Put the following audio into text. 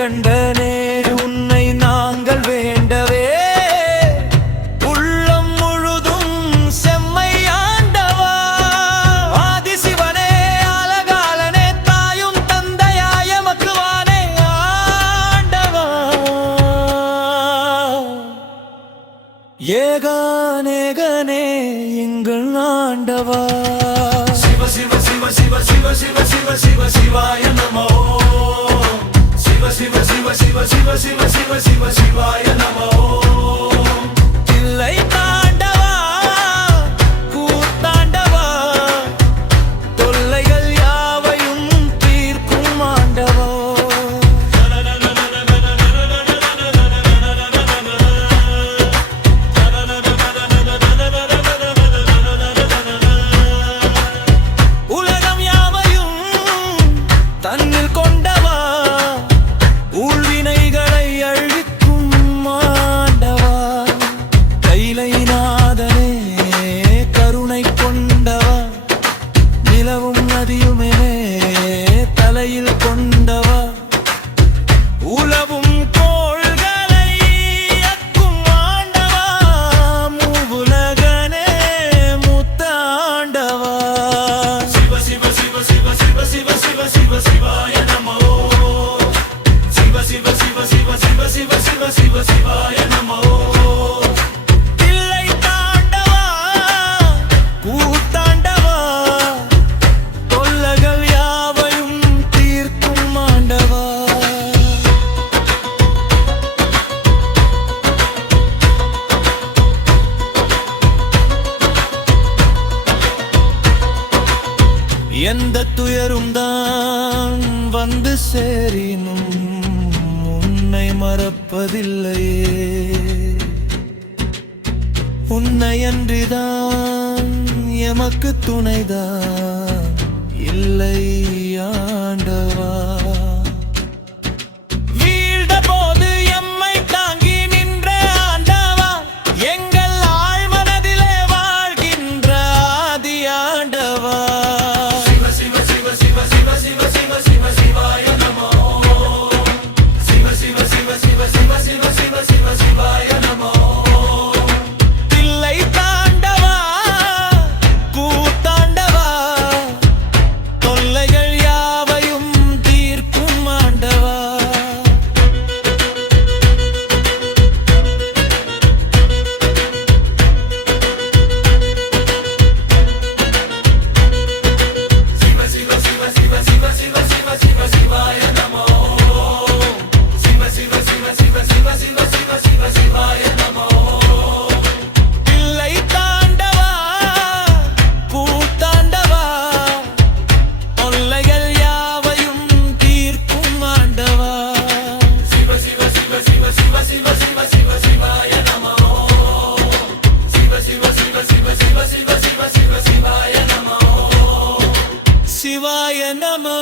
கண்டனே உன்னை நாங்கள் வேண்டவே உள்ளம் முழுதும் செம்மையாண்டவா ஆதிசிவனே அழகாலனே தாயும் தந்தையாய மக்குவானே ஆண்டவா ஏகானேகனே எங்கள் ஆண்டவா சிவ சிவ சிவ சிவ சிவ சிவ சிவ சிவ சிவாய நமோ சிவ சிவ சிவ சிவ சிவ சிவ சிவ சிவ சிவாய நமோ தில்லை தாண்டவா கூத்தாண்டவா தொல்லைகள் யாவையும் தீர்க்கும் ஆண்டவா உலகம் யாவையும் தன்னில் கொண்டவா ஊழ்வினைகளை அழிக்கும் ஆண்டவா கைலைநாதனே கருணை கொண்டவா நிலவும் நதியுமே தலையில் கொண்டவா உலவும் கோள்களை அக்கும் ஆண்டவா மூவுலகனே முத்தாண்டவா சிவ சிவ சிவ சிவ சிவ சிவ சிவ சிவ சிவாய நமோ சிவ சிவ சிவ சிவ சிவ சிவ சிவ சிவ சிவாய நமோ தில்லை தாண்டவா கூத்தாண்டவா தொல்லைகள் யாவையும் தீர்க்கும் ஆண்டவா எந்த துயரும் தான் வந்து சேரினும் உன்னை மறப்பதில்லையே உன்னை அன்றிதான் எமக்கு துணைதான் இல்லை ஆண்டவா வீழ்ந்த போது எம்மை தாங்கி நின்ற ஆண்டவா எங்கள் ஆழ்மனதிலே வாழ்கின்ற ஆதி ஆண்டவா சிவ சிவ சிவ சிவ சிவ சிவ சிவ சிவ சிவாய நமோ சிவ சிவ சிவ சிவ சிவ சிவ சிவ சிவ சிவாய நமோ தில்லை தாண்டவா கூத்தாண்டவா தொல்லைகள் யாவையும் தீர்க்கும் ஆண்டவா சிவ சிவ சிவ சிவ சிவ சிவ சிவ சிவ சிவாய நமோ சிவ சிவ சிவ சிவ சிவ சிவ சிவ சிவ சிவாய நமோ தில்லை தாண்டவா கூத்தாண்டவா தொல்லைகள் யாவையும் தீர்க்கும் ஆண்டவா சிவ சிவ சிவ சிவ சிவ சிவ சிவ சிவ சிவாய நமோ சிவ சிவ சிவ சிவ சிவ சிவ சிவ சிவ சிவாய நமோ சிவாய நமோ